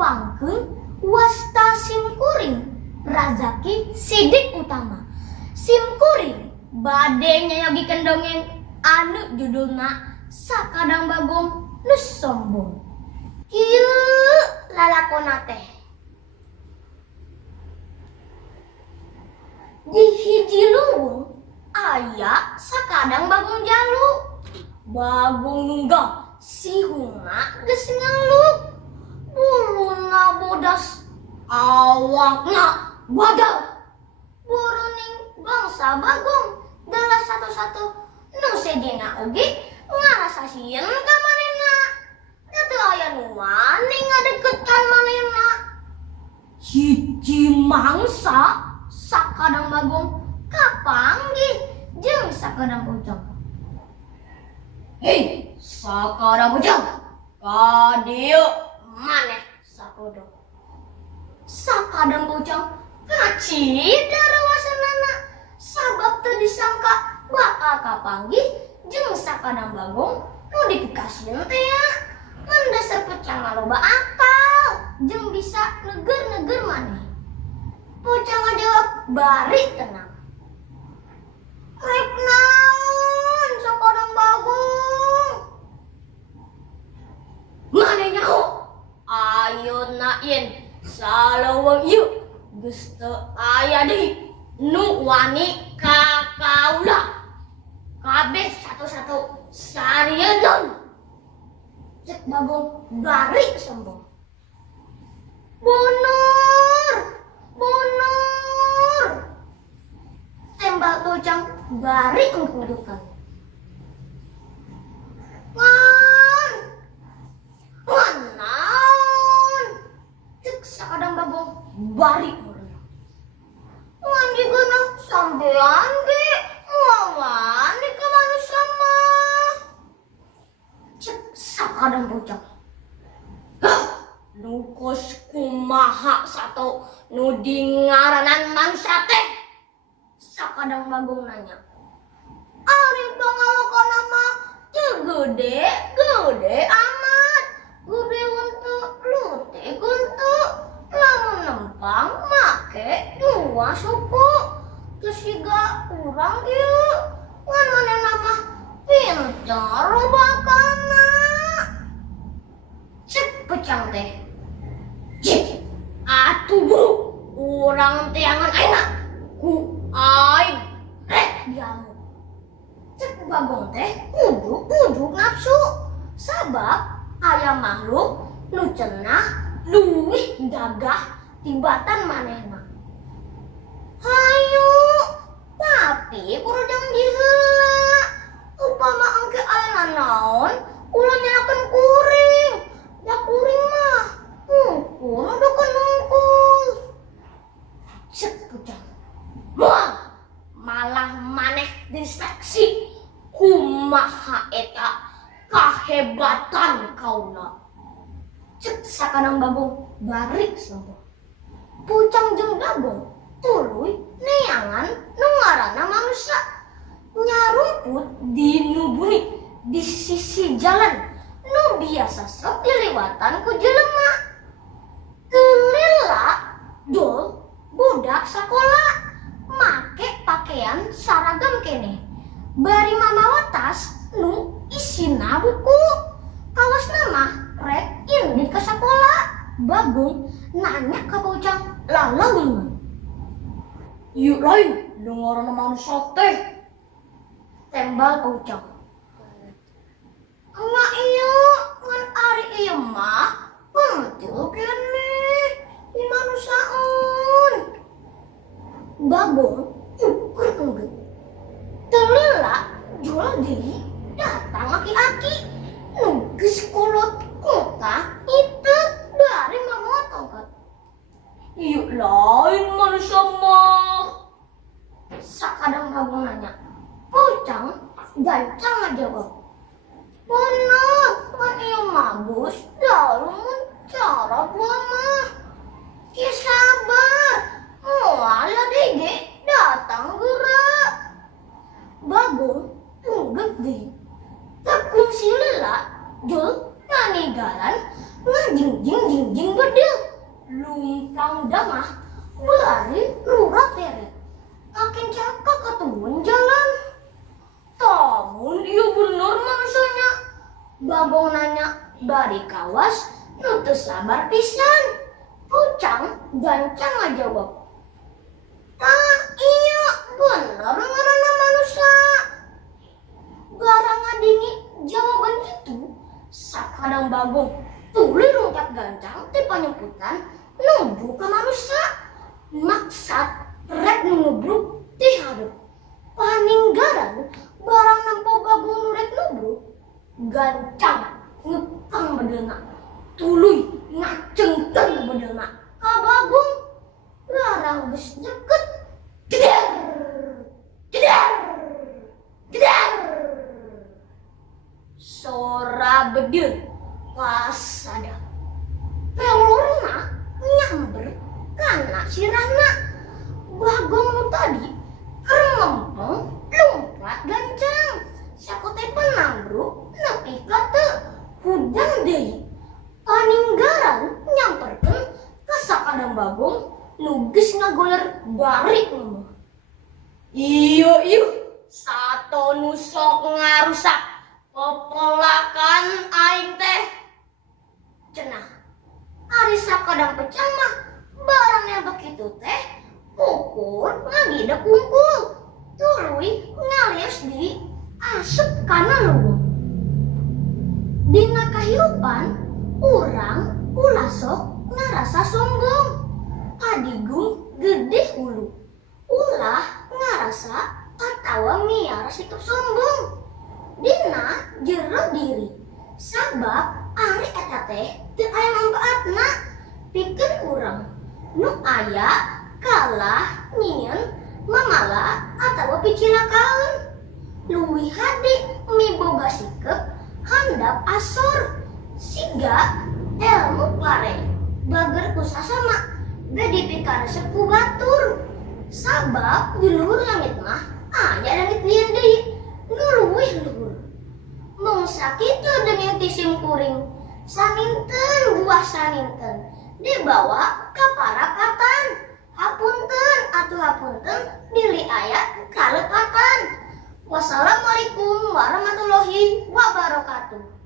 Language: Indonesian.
pangkeun wasta simkuring Razaki Sidik Utama. Simkuring bade nyayogikeun dongeng anu judulna Sakadang Bagong Nu Sombong. Kieu lalakonna teh. Di hiji luwung aya sakadang bagong jalu. Bagong nunggah sihuna geus ngaluk. Buluna bodas, awakna badag. Boroning bangsa bagong dalah satu-satu nu sedina oge ngarasa sieun ka manehna. Da teu aya nu wani ngadeukeutan manehna. Hiji mangsa sakadang bagong kapanggih jeung sakadang pocong. Hei, sakadang pocong, ka dieu maneh sapodo. Sakadang pocong kacida rawasanana sabab teu disangka bakal kapanggih jeung sakadang bagong nu dipikasieun teh ya. Mun dasar pocong loba akal jeung bisa neugeur-neugeur maneh. Pocong ngajawab bari tenang. Rek naon sakadang bagong? Maneh nyaho? Ayeuna yen saleuweung ieu geus teu aya deui nu wani ka kaula. Kabeh satu-satu sarieun. Cek bagong bari sombong. Bener. Tembak pocong bari ngkudukan. Ngan naon? Cek sakadang bagong bari ngurang. Ngan jigeuna sambean ge ngawani ka manusia mah. Cek sakadang pocong. Nu kos kumaha sato nu dingaranan manusia teh? Sakadang bagong nanya. Ari pangalokonna mah teu gede amat. Gede untuk leutik untuk lamun nempang make dua suku. Teu siga urang ieu. Ngan manehna mah pinter robakana. Cek pocong teh. Cek atuh bu, urang teh angan ayeuna ku aing rek diamu. Cek bagong teh ujug nafsu sabab aya makhluk nu cenah luwih gagah tibatan manehna. Hayu, tapi kudu janji heula. Upama engke aya naon, ulah nyalakeun kuring. Da kuring mah ngukul dukeun nungkul. Cek pocong. Wah, malah maneh disaksi kumaha eta kahebatan kaula. Cek sakadang bagong bari sombong. Pocong jeung bagong tuluy neangan nu ngaranna manusia. Nyarumput di nubuni di sisi jalan nu biasa sok diliwatan ku jelema. Kelila dol budak sakola make pakaian saragam keneh. Bari mamawa tas nu isina buku. Kawasna mah rek indit ka sakola. Bagong nanya ka pocong lalaungan. Ieu lain nu ngaranna manusia teh. Tembal pocong. Nya ieu ngan ari ieu mah pentil keneh di manusaeun. Bagong ukur enggeut. Teu lila jual deui datang aki-aki nu geus kolot kota iteu bari mamawa tongkat. Ieu lain manusia mah. Sakadang bagong nanya. Pocong gancang ngajawab. Bener, kan ieu magus dalam cara mah. Ki sabar, moala dege datang geura. Bagong tunggek deui. Tak kungsi lila jol nanigaran ngajing bedil lumpang damah bari lurat teret makin cakap ketemuan jalan tamun iya bener manusianya babong nanya bari kawas nutu sabar pisan pucang gancang ngajawab iya bener ngarana manusia garang ngadingi jawaban itu sakadang bagong tuli lompat gancang ti panyemputan nuju ke manusia maksat rek nubruk ti hadap paninggaran barang nampo bagong nurek nubruk gancang ngepang bedelna tuluy ngacengkeun bedelna ka bagong larang geus deket jeder jeder jeder sora bedil pas ada pelurna nyamber kana sirahna bagong tadi kerempeng lompat gancang sakote penambruk nepi ka teu hudang deui paninggaran nyamperkeun ka sakadang bagong nu geus ngagoler bari ngomong iyo sato nu sok ngarusak popolakan aing teh cenah ari sakadang pecang mah barangnya begitu teh ukur ngagidek unggul tuluy ngalias di asup kana leuweung dina kahirupan urang ulah sok ngarasa sombong adigung gede hulu ulah ngarasa atawa miara sikap sombong dina jero diri sabab ari eta teh teu aya manfaatna pikeun urang nu aya kalah nyieun mamala atawa picilakaeun luwih hade miboga sikep handap asor siga ilmu pare bager ku sasama gede pikara sepu batur sabab di luhur langit mah aya langit lieur deui nu luwih luhur mung sakitu dengan tisim kuring saninten buah saninten dibawa ka parakatan hapunten atuh hapunten dili aya kalepatan wassalamualaikum warahmatullahi wabarakatuh.